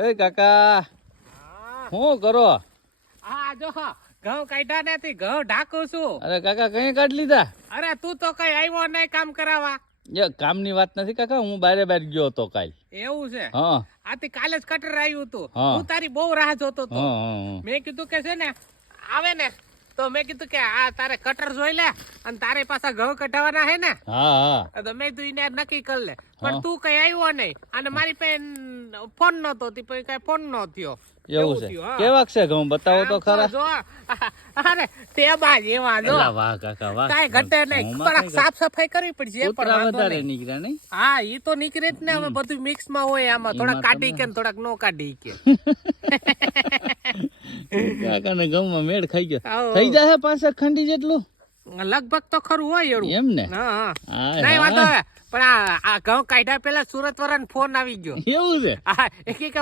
એ કાકા શું કરો? હા જો ઘઉં કાઢ્યા નથી, ઘઉં ઢાકું છું. અરે કાકા કઈ કાઢ લીધા? અરે તું તો કઈ આવ્યો નહીં કામ કરાવવા. કામની વાત નથી કાકા, હું બારે ગયો હતો કાલ. એવું છે? હા આથી કાલે જ કટર આવ્યું હતું. હા. હું તારી બહુ રાહ જોતો હતો. હા મેં કીધું કે છે ને આવે ને તો મેં કીધું કે આ તારે કટર જોઈ લે અને તારે પાછા ઘઉં કઢાવવાના હે ને. હા તો મેં તું એને નક્કી કરી લે, પણ તું કઈ આવ્યો નહીં અને મારી પાસે ફોન નતો, તે પછી કઈ ફોન નો થયો. એવું છે? થયું, હા. કેવાક છે ઘઉં બતાવો તો ખરા. જો અરે ટેબા જેવા જો. એલા વાહ કાકા વાહ. કાંઈ ઘટે નહીં, ઘઉંમાં થોડાક કઈ સાફ સફાઈ કરવી પડશે પણ કૂતરા વાંધો વધારે નહીં. નીકળ્યા નહીં? હા ઈ તો નીકળે જ ને, હવે બધું મિક્સ માં હોય આમાં, થોડાક એમાં કાઢી તમે- કે ને થોડાક નો કાઢી કે. કાકા ને ઘઉંમાં મેળ ખાઈ ગયો. આવો. થઈ જશે 5 ખંડી જેટલું લગભગ તો ખરું હોય એવું. એમ ને? હા હા હાય, નહીં વાંધો હાય. હવે. પણ આ ઘઉં કાઢ્યા પેલા સુરત વાળાને ફોન આવી ગયો. એવું છે? હા એ કે